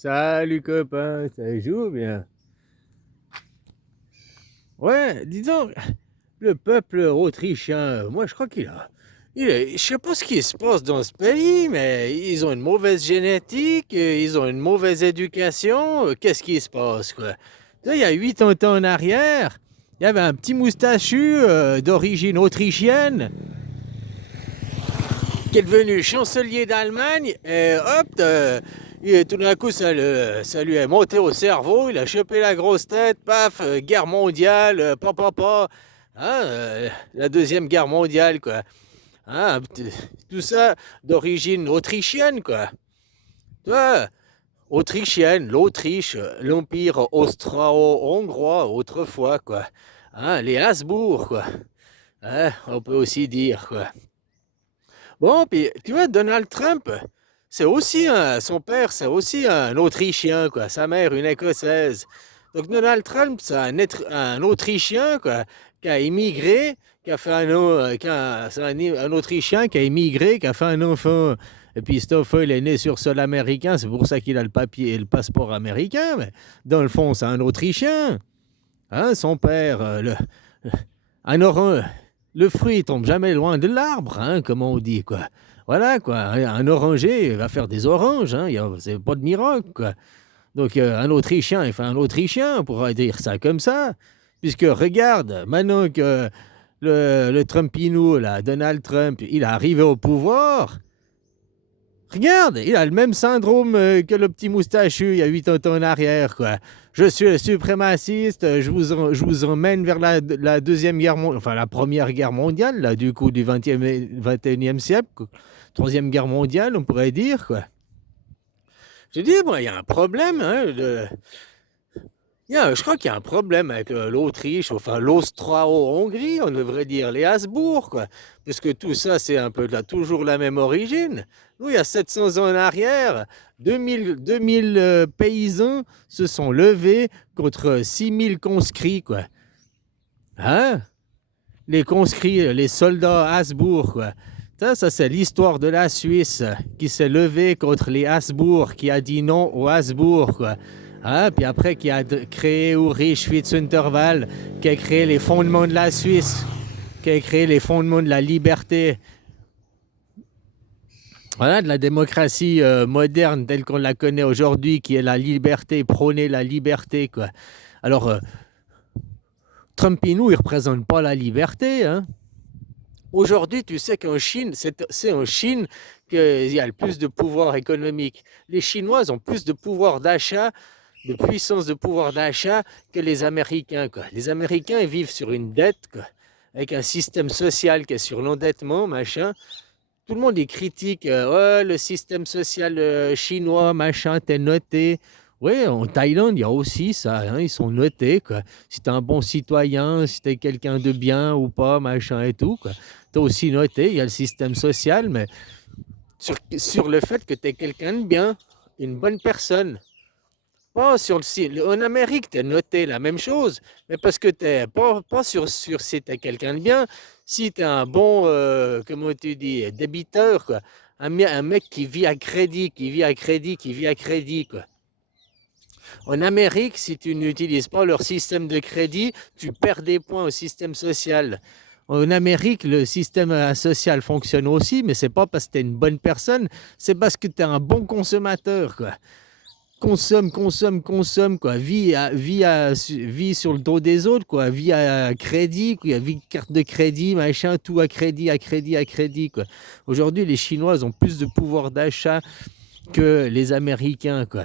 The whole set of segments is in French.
Salut copain, ça joue bien. Ouais, dis donc, le peuple autrichien, moi je crois je sais pas ce qui se passe dans ce pays, mais ils ont une mauvaise génétique, ils ont une mauvaise éducation, qu'est-ce qui se passe quoi? Là, il y a 80 ans en arrière, il y avait un petit moustachu d'origine autrichienne qui est devenu chancelier d'Allemagne, et hop, et tout d'un coup, ça lui est monté au cerveau, il a chopé la grosse tête, paf, guerre mondiale, hein, la deuxième guerre mondiale, quoi. Hein, tout ça d'origine autrichienne, quoi. Toi, autrichienne, l'Autriche, l'Empire austro-hongrois, autrefois, quoi. Hein, les Habsbourg, quoi. Hein, on peut aussi dire, quoi. Bon, puis tu vois, Donald Trump, son père, c'est aussi un Autrichien, quoi. Sa mère, une Écossaise. Donc Donald Trump, c'est un Autrichien, quoi, qui a immigré, qui a fait c'est un Autrichien qui a immigré, qui a fait un enfant. Et puis cet enfant, il est né sur sol américain, c'est pour ça qu'il a le papier et le passeport américain, mais dans le fond, c'est un Autrichien. Hein, son père, un orange, le fruit tombe jamais loin de l'arbre, hein, comme on dit, quoi. Voilà, quoi. Un oranger va faire des oranges, hein, c'est pas de miracle, quoi. Donc, un Autrichien, il fait un Autrichien, on pourrait dire ça comme ça. Puisque, regarde, maintenant que le Trumpinou, là, Donald Trump, il est arrivé au pouvoir, regarde, il a le même syndrome que le petit moustachu il y a 8 ans en arrière, quoi. Je suis le suprémaciste, je vous emmène vers la deuxième guerre mondiale, enfin la première guerre mondiale, là, du coup, du 21e siècle, troisième guerre mondiale, on pourrait dire, quoi. Je dis, bon, il y a un problème, hein, je crois qu'il y a un problème avec l'Autriche, enfin l'Austro-Hongrie, on devrait dire, les Habsbourg, quoi. Parce que tout ça, c'est un peu toujours la même origine. Nous, il y a 700 ans en arrière, 2000 paysans se sont levés contre 6000 conscrits, quoi. Hein? Les conscrits, les soldats Habsbourg, quoi. Ça c'est l'histoire de la Suisse qui s'est levée contre les Habsbourg, qui a dit non aux Habsbourg, quoi. Hein? Puis après, qui a créé Ulrich Schwyz-Unterwald, qui a créé les fondements de la Suisse, qui a créé les fondements de la liberté, voilà, de la démocratie moderne telle qu'on la connaît aujourd'hui, qui est la liberté, prôner la liberté, quoi. Alors, Trumpinou, il ne représente pas la liberté, hein. Aujourd'hui, tu sais qu'en Chine, c'est en Chine qu'il y a le plus de pouvoir économique. Les Chinois ont plus de pouvoir d'achat, de puissance de pouvoir d'achat que les Américains, quoi. Les Américains, ils vivent sur une dette, quoi, avec un système social qui est sur l'endettement, machin. Tout le monde y critique, ouais, le système social chinois, machin, t'es noté. Oui, en Thaïlande, il y a aussi ça, hein, ils sont notés, quoi. Si t'es un bon citoyen, si t'es quelqu'un de bien ou pas, machin et tout, quoi. T'es aussi noté, il y a le système social, mais sur le fait que t'es quelqu'un de bien, une bonne personne. Pas sur en Amérique, t'es noté la même chose, mais parce que t'es pas sur si t'es quelqu'un de bien, si t'es un bon, comment tu dis, débiteur, quoi. Un mec qui vit à crédit, qui vit à crédit, qui vit à crédit, quoi. En Amérique, si tu n'utilises pas leur système de crédit, tu perds des points au système social. En Amérique, le système social fonctionne aussi, mais c'est pas parce que tu es une bonne personne, c'est parce que tu es un bon consommateur, quoi. Consomme, quoi. Vie sur le dos des autres, quoi. Vie à crédit, quoi. Vie carte de crédit, machin, tout à crédit, quoi. Aujourd'hui, les Chinois ont plus de pouvoir d'achat que les Américains, quoi.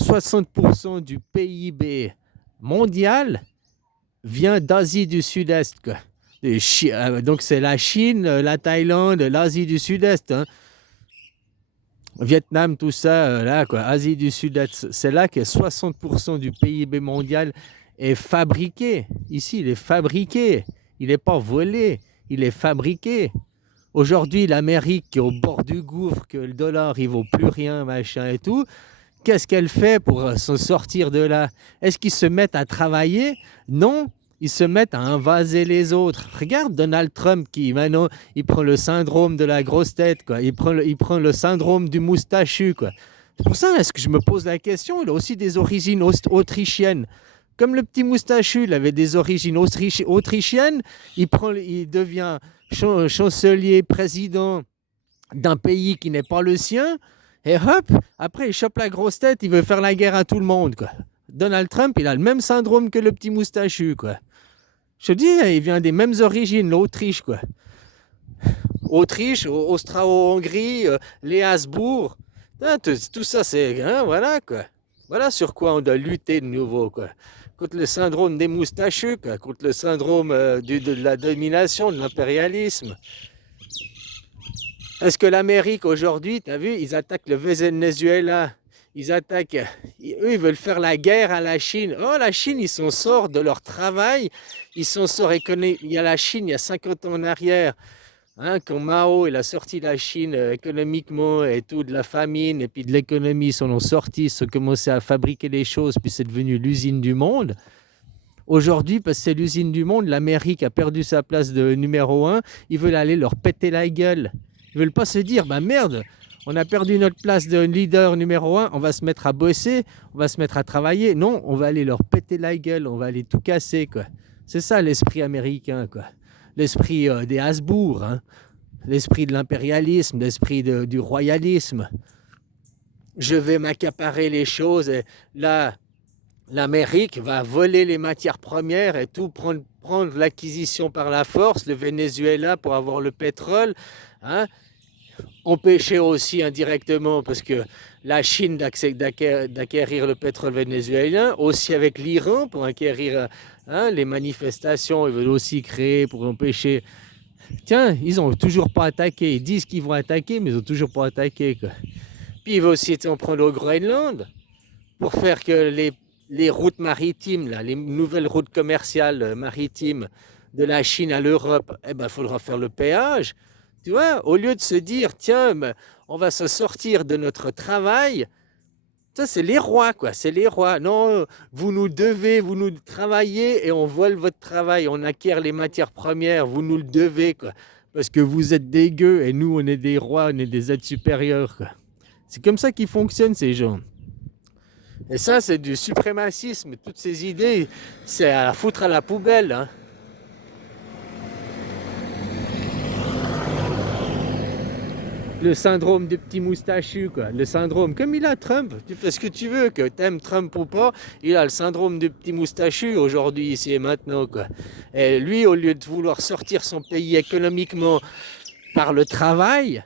60% du PIB mondial vient d'Asie du Sud-Est, quoi. Donc c'est la Chine, la Thaïlande, l'Asie du Sud-Est, hein. Vietnam, tout ça, là, quoi. Asie du Sud-Est, c'est là que 60% du PIB mondial est fabriqué. Ici, il est fabriqué. Il n'est pas volé, il est fabriqué. Aujourd'hui, l'Amérique qui est au bord du gouffre, que le dollar, il vaut plus rien, machin et tout. Qu'est-ce qu'elle fait pour se sortir de là? Est-ce qu'ils se mettent à travailler? Non, ils se mettent à invaser les autres. Regarde Donald Trump qui maintenant il prend le syndrome de la grosse tête, quoi. Il prend le syndrome du moustachu, quoi. C'est pour ça, est-ce que je me pose la question, il a aussi des origines autrichiennes. Comme le petit moustachu, il avait des origines autrichiennes, il devient chancelier, président d'un pays qui n'est pas le sien, et hop, après il chope la grosse tête, il veut faire la guerre à tout le monde, quoi. Donald Trump, il a le même syndrome que le petit moustachu, quoi. Je te dis, il vient des mêmes origines, l'Autriche, quoi. Autriche, Austro-Hongrie, les Habsbourg, tout ça, c'est, hein, voilà, quoi. Voilà sur quoi on doit lutter de nouveau, quoi. Contre le syndrome des moustachus, quoi. Contre le syndrome de la domination, de l'impérialisme. Est-ce que l'Amérique aujourd'hui, tu as vu, ils attaquent le Venezuela, ils attaquent, eux ils veulent faire la guerre à la Chine. Oh, la Chine, ils s'en sortent de leur travail, ils s'en sortent économiquement. Il y a la Chine, il y a 50 ans en arrière, hein, quand Mao il a sorti la Chine économiquement et tout, de la famine et puis de l'économie, ils sont sortis, ils ont commencé à fabriquer les choses, puis c'est devenu l'usine du monde. Aujourd'hui, parce que c'est l'usine du monde, l'Amérique a perdu sa place de numéro 1, ils veulent aller leur péter la gueule. Ils ne veulent pas se dire, bah merde, on a perdu notre place de leader numéro 1, on va se mettre à bosser, on va se mettre à travailler. Non, on va aller leur péter la gueule, on va aller tout casser, quoi. C'est ça l'esprit américain, quoi. L'esprit des Habsbourg, hein. L'esprit de l'impérialisme, l'esprit du royalisme. Je vais m'accaparer les choses et là, l'Amérique va voler les matières premières et tout prendre l'acquisition par la force, le Venezuela pour avoir le pétrole, hein. Empêcher aussi indirectement, parce que la Chine d'acquérir le pétrole vénézuélien, aussi avec l'Iran pour acquérir, hein, les manifestations, ils veulent aussi créer pour empêcher. Tiens, ils n'ont toujours pas attaqué, ils disent qu'ils vont attaquer, mais ils n'ont toujours pas attaqué, quoi. Puis ils veulent aussi en prendre au Groenland pour faire que les routes maritimes, là, les nouvelles routes commerciales maritimes de la Chine à l'Europe, eh ben, il faudra faire le péage. Tu vois, au lieu de se dire, tiens, on va se sortir de notre travail, ça c'est les rois, quoi, c'est les rois. Non, vous nous devez, vous nous travaillez et on vole votre travail, on acquiert les matières premières, vous nous le devez, quoi. Parce que vous êtes des gueux et nous, on est des rois, on est des êtres supérieurs, quoi. C'est comme ça qu'ils fonctionnent, ces gens. Et ça, c'est du suprémacisme. Toutes ces idées, c'est à foutre à la poubelle, hein. Le syndrome du petit moustachu, quoi. Le syndrome, comme il a Trump. Tu fais ce que tu veux, que t'aimes Trump ou pas, il a le syndrome du petit moustachu aujourd'hui, ici et maintenant, quoi. Et lui, au lieu de vouloir sortir son pays économiquement par le travail,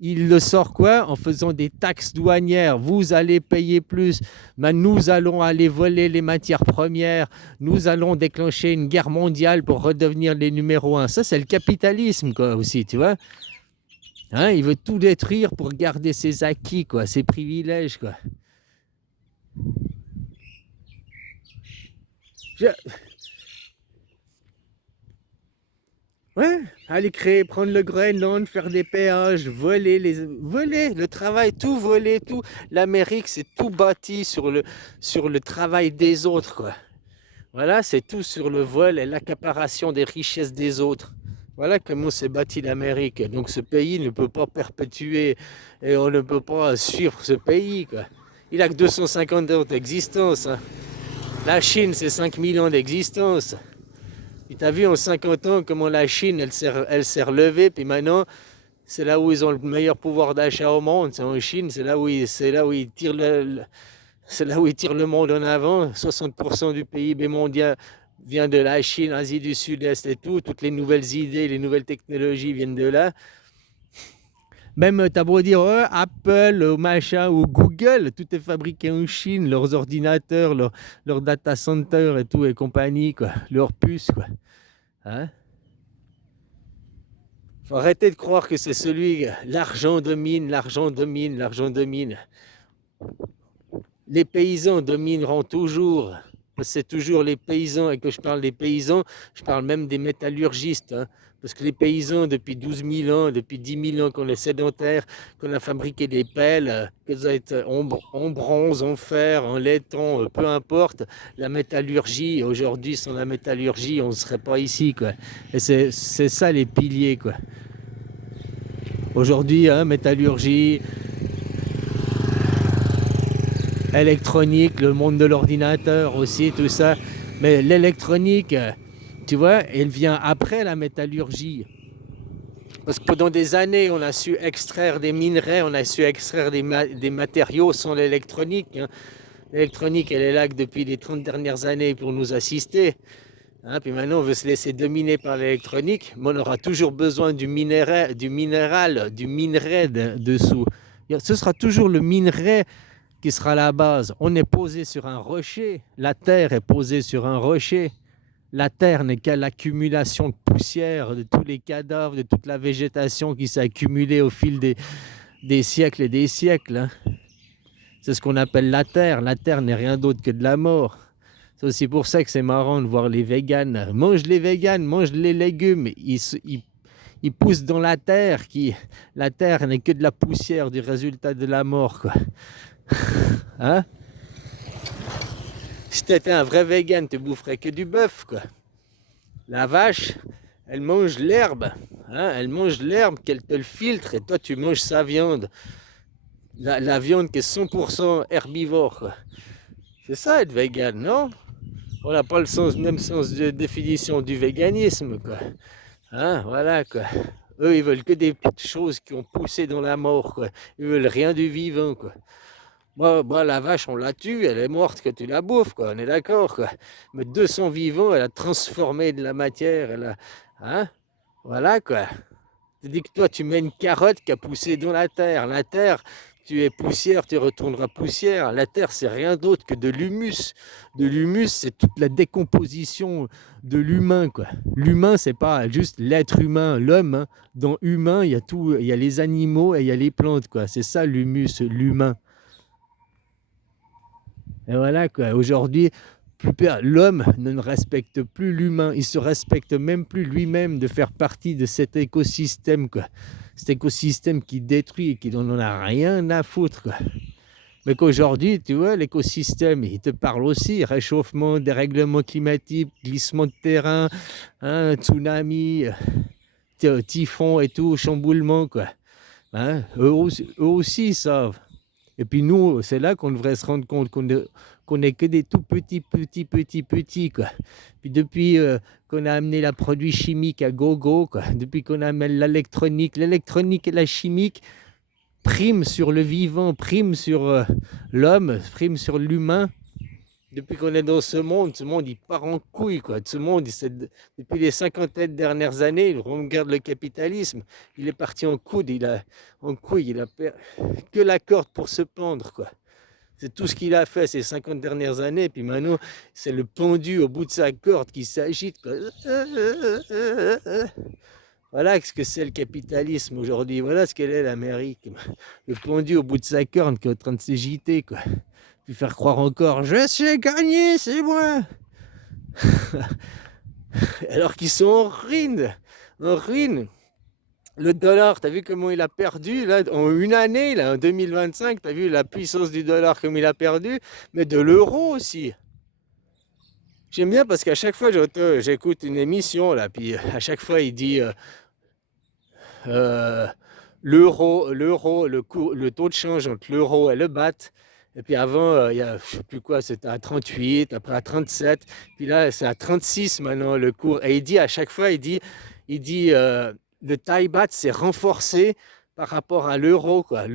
il le sort quoi? En faisant des taxes douanières. Vous allez payer plus. Mais nous allons aller voler les matières premières. Nous allons déclencher une guerre mondiale pour redevenir les numéros 1. Ça, c'est le capitalisme, quoi, aussi, tu vois. Hein, il veut tout détruire pour garder ses acquis, quoi, ses privilèges, quoi. Je... Ouais, aller créer, prendre le Groenland, faire des péages, voler le travail, tout voler, tout. L'Amérique, c'est tout bâti sur le travail des autres, quoi. Voilà, c'est tout sur le vol et l'accaparation des richesses des autres. Voilà comment s'est bâti l'Amérique. Donc ce pays ne peut pas perpétuer et on ne peut pas suivre ce pays, quoi. Il a que 250 ans d'existence, hein. La Chine, c'est 5000 ans d'existence. Et tu as vu en 50 ans comment la Chine, elle s'est relevée, puis maintenant, c'est là où ils ont le meilleur pouvoir d'achat au monde, c'est en Chine, c'est là où ils tirent c'est là où ils tirent le monde en avant. 60% du PIB mondial vient de la Chine, Asie du Sud-Est et tout. Toutes les nouvelles idées, les nouvelles technologies viennent de là. Même, t'as beau dire, oh, Apple, ou machin, ou Google, tout est fabriqué en Chine, leurs ordinateurs, leurs data centers et tout, et compagnie, quoi. Leurs puces, quoi. Hein? Faut arrêter de croire que c'est l'argent domine, l'argent domine, l'argent domine. Les paysans domineront toujours. C'est toujours les paysans, et que je parle des paysans, je parle même des métallurgistes, hein. Parce que les paysans, depuis 12 000 ans, depuis 10 000 ans qu'on est sédentaire, qu'on a fabriqué des pelles, que ça être en bronze, en fer, en laiton, peu importe, la métallurgie, aujourd'hui, sans la métallurgie, on ne serait pas ici, quoi. Et c'est ça les piliers, quoi. Aujourd'hui, hein, métallurgie, électronique, le monde de l'ordinateur aussi, tout ça. Mais l'électronique, tu vois, elle vient après la métallurgie. Parce que pendant des années, on a su extraire des minerais, on a su extraire des matériaux sans l'électronique, hein. L'électronique, elle est là que depuis les 30 dernières années pour nous assister. Hein, puis maintenant, on veut se laisser dominer par l'électronique, mais on aura toujours besoin du minéral, du minerai dessous. Ce sera toujours le minerai qui sera la base. On est posé sur un rocher, la Terre est posée sur un rocher. La Terre n'est qu'à l'accumulation de poussière, de tous les cadavres, de toute la végétation qui s'est accumulée au fil des siècles et des siècles, hein. C'est ce qu'on appelle la Terre. La Terre n'est rien d'autre que de la mort. C'est aussi pour ça que c'est marrant de voir les véganes. Mange les véganes, mange les légumes. Ils poussent dans la Terre. La Terre n'est que de la poussière du résultat de la mort, quoi. Hein? Si tu étais un vrai vegan, tu boufferais que du bœuf, quoi. La vache, elle mange l'herbe. Hein? Elle mange l'herbe qu'elle te le filtre et toi, tu manges sa viande. La viande qui est 100% herbivore, quoi. C'est ça être vegan, non? On n'a pas le même sens de définition du véganisme, quoi. Hein, voilà, quoi. Eux, ils veulent que des petites choses qui ont poussé dans la mort, quoi. Ils veulent rien du vivant, quoi. Moi, la vache, on la tue, elle est morte que tu la bouffes, quoi. On est d'accord, quoi. Mais 200 vivants, elle a transformé de la matière, hein, voilà, quoi. Tu dis que toi, tu mets une carotte qui a poussé dans la terre. La terre, tu es poussière, tu retourneras poussière. La terre, c'est rien d'autre que de l'humus. De l'humus, c'est toute la décomposition de l'humain, quoi. L'humain, c'est pas juste l'être humain, l'homme, hein. Dans humain, il y a tout, il y a les animaux et il y a les plantes, quoi. C'est ça l'humus, l'humain. Et voilà, quoi. Aujourd'hui, l'homme ne respecte plus l'humain, il se respecte même plus lui-même de faire partie de cet écosystème, quoi. Cet écosystème qui détruit et qui n'en a rien à foutre, quoi. Mais qu'aujourd'hui, tu vois, l'écosystème, il te parle aussi, réchauffement, dérèglement climatique, glissement de terrain, hein, tsunami, typhon et tout, chamboulement, quoi. Hein, eux aussi ils savent. Et puis nous, c'est là qu'on devrait se rendre compte qu'on n'est que des tout petits, quoi. Puis depuis qu'on a amené la produit chimique à gogo, quoi, depuis qu'on amène l'électronique et la chimique priment sur le vivant, priment sur l'homme, priment sur l'humain. Depuis qu'on est dans ce monde, il part en couille, quoi. Ce monde, depuis les 50 dernières années, on regarde le capitalisme, il est parti en couille, il a que la corde pour se pendre, quoi. C'est tout ce qu'il a fait ces 50 dernières années, puis maintenant, c'est le pendu au bout de sa corde qui s'agite, quoi. Voilà ce que c'est le capitalisme aujourd'hui, voilà ce qu'elle est l'Amérique. Le pendu au bout de sa corde qui est en train de s'agiter, quoi. Puis faire croire encore, je sais gagner, c'est moi. Alors qu'ils sont en ruine, en ruine. Le dollar, t'as vu comment il a perdu là, en une année, là, en 2025, t'as vu la puissance du dollar comme il a perdu, mais de l'euro aussi. J'aime bien parce qu'à chaque fois j'écoute une émission là, puis à chaque fois il dit euh, le taux de change entre l'euro et le baht. Et puis avant, il y a, je sais plus quoi, c'était à 38, après à 37, puis là c'est à 36 maintenant le cours. Et il dit à chaque fois, le Thai baht s'est renforcé par rapport à l'euro, quoi.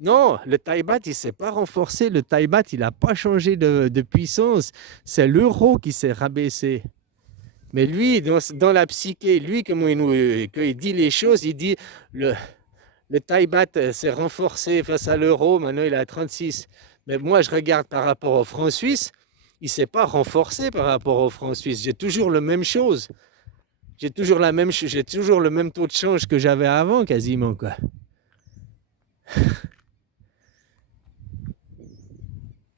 Non, le Thai baht il s'est pas renforcé, le Thai baht il n'a pas changé de puissance, c'est l'euro qui s'est rabaissé. Mais lui, dans la psyché, lui, quand il dit les choses, il dit le, le Thai baht s'est renforcé face à l'euro, maintenant il est à 36. Mais moi, je regarde par rapport au franc suisse, il ne s'est pas renforcé par rapport au franc suisse. J'ai toujours la même chose. J'ai toujours le même taux de change que j'avais avant, quasiment, quoi.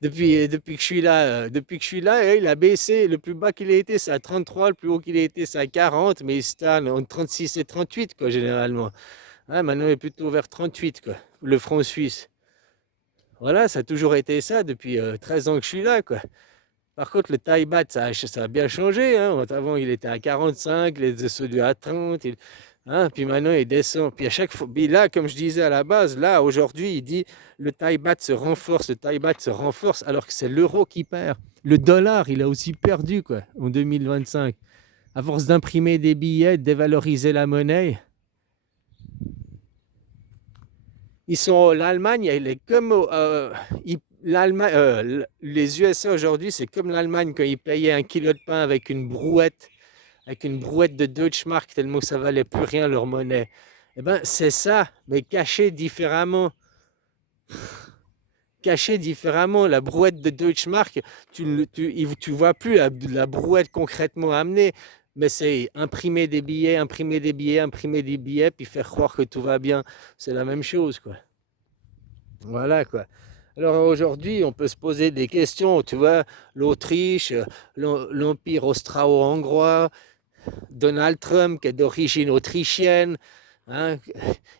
Depuis que je suis là, il a baissé. Le plus bas qu'il a été, c'est à 33. Le plus haut qu'il a été, c'est à 40. Mais il stagne entre 36 et 38, quoi, généralement. Ah, maintenant, il est plutôt vers 38, quoi, le franc suisse. Voilà, ça a toujours été ça depuis 13 ans que je suis là, quoi. Par contre, le Thai baht, ça a bien changé, hein. Avant, il était à 45, les dessous à 30. Hein, puis maintenant, il descend. Puis à chaque fois, puis là, comme je disais à la base, là, aujourd'hui, il dit le Thai baht se renforce, le Thai baht se renforce, alors que c'est l'euro qui perd. Le dollar, il a aussi perdu, quoi, en 2025. À force d'imprimer des billets, de dévaloriser la monnaie, ils sont, l'Allemagne, elle est comme, l'Allemagne, les USA aujourd'hui, c'est comme l'Allemagne quand ils payaient un kilo de pain avec une brouette de Deutschmark, tellement que ça valait plus rien leur monnaie. Eh ben, c'est ça, mais caché différemment. La brouette de Deutschmark, tu vois plus la brouette concrètement amenée, mais c'est imprimer des billets, imprimer des billets, imprimer des billets, puis faire croire que tout va bien. C'est la même chose, quoi. Voilà, quoi. Alors aujourd'hui, on peut se poser des questions, tu vois, l'Autriche, l'Empire austro-hongrois, Donald Trump qui est d'origine autrichienne, hein,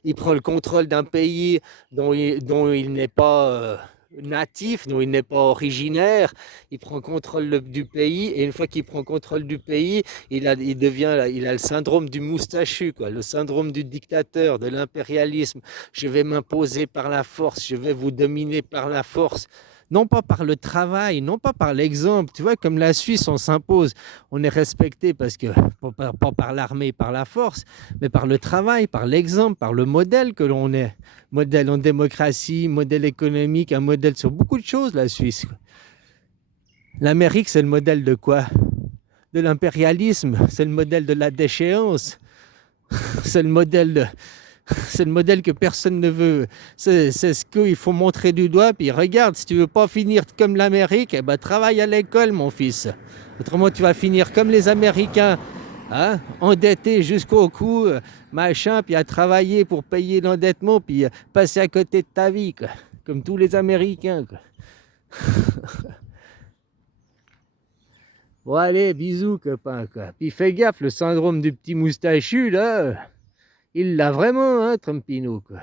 il prend le contrôle d'un pays dont il n'est pas natif, dont il n'est pas originaire, il prend contrôle du pays, et une fois qu'il prend contrôle du pays, il a le syndrome du moustachu, quoi, le syndrome du dictateur, de l'impérialisme. Je vais m'imposer par la force, je vais vous dominer par la force. Non pas par le travail, non pas par l'exemple. Tu vois, comme la Suisse, on s'impose, on est respecté parce que, pas par l'armée, par la force, mais par le travail, par l'exemple, par le modèle que l'on est. Modèle en démocratie, modèle économique, un modèle sur beaucoup de choses, la Suisse. L'Amérique, c'est le modèle de quoi? De l'impérialisme, c'est le modèle de la déchéance, c'est le modèle de, c'est le modèle que personne ne veut. C'est ce qu'il faut montrer du doigt. Puis regarde, si tu veux pas finir comme l'Amérique, eh ben, travaille à l'école, mon fils. Autrement, tu vas finir comme les Américains, hein, endetté jusqu'au cou, machin, puis à travailler pour payer l'endettement, puis passer à côté de ta vie, quoi. Comme tous les Américains, quoi. Bon, allez, bisous, copain, quoi. Puis fais gaffe, le syndrome du petit moustachu, là, il l'a vraiment, hein, Trumpino, quoi.